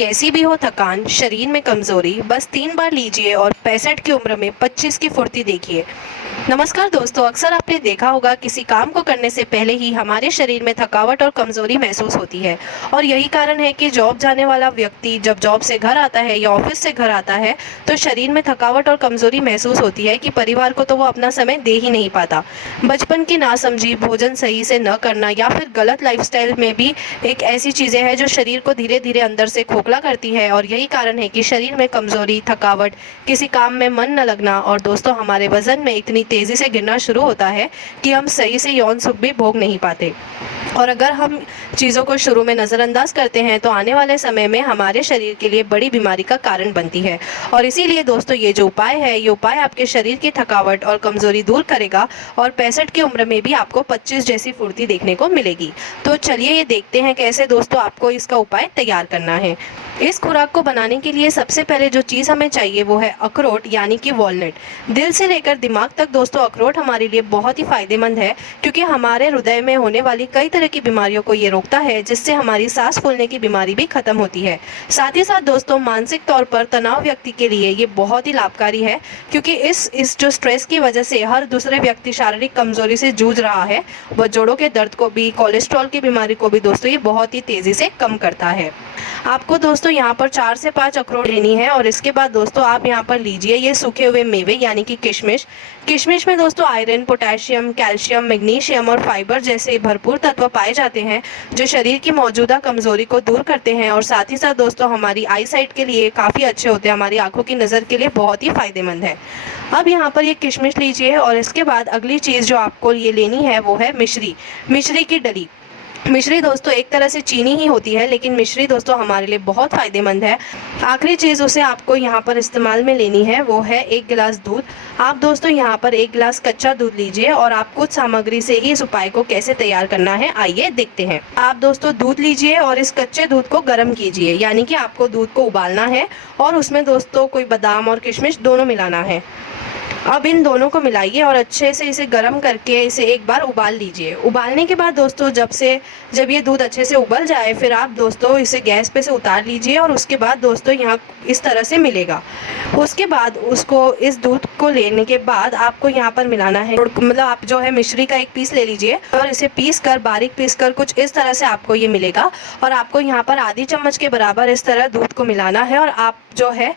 कैसी भी हो थकान, शरीर में कमजोरी, बस 3 बार लीजिए और 65 की उम्र में 25 की फुर्ती देखिए। नमस्कार दोस्तों, अक्सर आपने देखा होगा किसी काम को करने से पहले ही हमारे शरीर में थकावट और कमजोरी महसूस होती है। और यही कारण है कि जॉब जाने वाला व्यक्ति जब जॉब से घर आता है या ऑफिस से घर आता है तो शरीर में थकावट और कमजोरी महसूस होती है कि परिवार को तो वो अपना समय दे ही नहीं पाता। बचपन की नासमझी, भोजन सही से न करना या फिर गलत लाइफस्टाइल में भी एक ऐसी चीजें हैं जो शरीर को धीरे धीरे अंदर से खोखला करती है। और यही कारण है कि शरीर में कमजोरी, थकावट, किसी काम में मन न लगना और दोस्तों हमारे वजन में इतनी तेजी से गिरना शुरू होता है कि हम सही से यौन सुख भी भोग नहीं पाते। और अगर हम चीज़ों को शुरू में नज़रअंदाज करते हैं तो आने वाले समय में हमारे शरीर के लिए बड़ी बीमारी का कारण बनती है। और इसीलिए दोस्तों ये जो उपाय है, ये उपाय आपके शरीर की थकावट और कमजोरी दूर करेगा और 65 की उम्र में भी आपको 25 जैसी फुर्ती देखने को मिलेगी। तो चलिए ये देखते हैं कैसे दोस्तों आपको इसका उपाय तैयार करना है। इस खुराक को बनाने के लिए सबसे पहले जो चीज़ हमें चाहिए वो है अखरोट, यानी कि वॉलनट। दिल से लेकर दिमाग तक दोस्तों अखरोट हमारे लिए बहुत ही फायदेमंद है, क्योंकि हमारे हृदय में होने वाली कई तरह की बीमारियों को ये रोकता है, जिससे हमारी सांस फूलने की बीमारी भी खत्म होती है। साथ ही साथ दोस्तों मानसिक तौर पर तनाव व्यक्ति के लिए ये बहुत ही लाभकारी है, क्योंकि इस जो स्ट्रेस की वजह से हर दूसरे व्यक्ति शारीरिक कमजोरी से जूझ रहा है, वह जोड़ों के दर्द को भी, कोलेस्ट्रॉल की बीमारी को भी दोस्तों ये बहुत ही तेजी से कम करता है। आपको दोस्तों यहाँ पर 4 से 5 अखरोट लेनी है और इसके बाद दोस्तों आप यहाँ पर लीजिए ये सूखे हुए मेवे, यानी कि किशमिश। किशमिश में दोस्तों आयरन, पोटेशियम, कैल्शियम, मैग्नीशियम और फाइबर जैसे भरपूर तत्व पाए जाते हैं, जो शरीर की मौजूदा कमजोरी को दूर करते हैं और साथ ही साथ दोस्तों हमारी आई साइट के लिए काफ़ी अच्छे होते हैं, हमारी आंखों की नज़र के लिए बहुत ही फायदेमंद है। अब यहाँ पर ये किशमिश लीजिए और इसके बाद अगली चीज़ जो आपको ये लेनी है वो है मिश्री। मिश्री की डली। मिश्री दोस्तों एक तरह से चीनी ही होती है, लेकिन मिश्री दोस्तों हमारे लिए बहुत फ़ायदेमंद है। आखिरी चीज़ उसे आपको यहाँ पर इस्तेमाल में लेनी है वो है 1 गिलास दूध। आप दोस्तों यहाँ पर 1 गिलास कच्चा दूध लीजिए और आप कुछ सामग्री से ही इस उपाय को कैसे तैयार करना है आइए देखते हैं। आप दोस्तों दूध लीजिए और इस कच्चे दूध को गर्म कीजिए, यानी कि आपको दूध को उबालना है और उसमें दोस्तों कोई बादाम और किशमिश दोनों मिलाना है। अब इन दोनों को मिलाइए और अच्छे से इसे गर्म करके इसे एक बार उबाल लीजिए। उबालने के बाद दोस्तों जब ये दूध अच्छे से उबल जाए फिर आप दोस्तों इसे गैस पे से उतार लीजिए और उसके बाद दोस्तों यहाँ इस तरह से मिलेगा। उसके बाद उसको इस दूध को लेने के बाद आपको यहाँ पर मिलाना है, मतलब आप जो है मिश्री का एक पीस ले लीजिए और इसे बारीक पीस कर कुछ इस तरह से आपको ये मिलेगा। और आपको यहाँ पर आधी चम्मच के बराबर इस तरह दूध को मिलाना है और आप जो है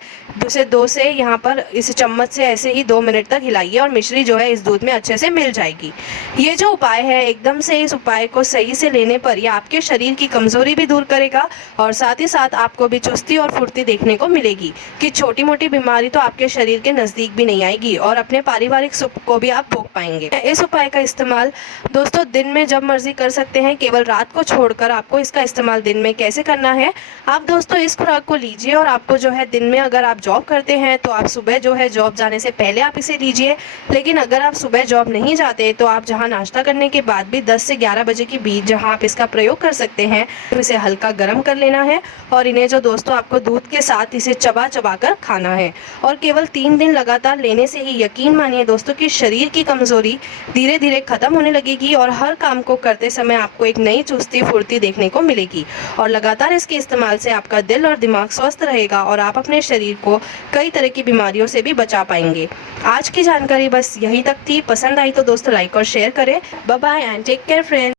दो से यहाँ पर इस चम्मच से ऐसे ही 2 मिनट तक हिलाइए और मिश्री जो है इस दूध में अच्छे से मिल जाएगी। ये जो उपाय है एकदम से इस उपाय को सही से लेने पर ये आपके शरीर की कमजोरी भी दूर करेगा और साथ ही साथ आपको भी चुस्ती और फुर्ती देखने को मिलेगी कि छोटी मोटी बीमारी तो आपके शरीर के नज़दीक भी नहीं आएगी और अपने पारिवारिक सुख को भी आप भोग पाएंगे। इस उपाय का इस्तेमाल दोस्तों दिन में जब मर्जी कर सकते हैं, केवल रात को छोड़कर। आपको इसका इस्तेमाल दिन में कैसे करना है, आप दोस्तों इस खुराक को लीजिए और आपको जो है दिन में अगर आप जॉब करते हैं तो आप सुबह जो है जॉब जाने से पहले आप इसे लीजिए। लेकिन अगर आप सुबह जॉब नहीं जाते तो आप जहां नाश्ता करने के बाद भी 10 से 11 बजे के बीच जहां आप इसका प्रयोग कर सकते हैं, तो इसे हल्का गर्म कर लेना है और इन्हें जो दोस्तों आपको दूध के साथ इसे चबा चबा कर खाना है। और केवल 3 दिन लगातार लेने से ही यकीन मानिए दोस्तों कि शरीर की कमजोरी धीरे धीरे खत्म होने लगेगी और हर काम को करते समय आपको एक नई चुस्ती फुर्ती देखने को मिलेगी। और लगातार इसके इस्तेमाल से आपका दिल और दिमाग स्वस्थ रहेगा और आप अपने शरीर को कई तरह की बीमारियों से भी बचा पाएंगे। आज की जानकारी बस यहीं तक थी। पसंद आई तो दोस्तों लाइक और शेयर करें। Bye bye and take care friends.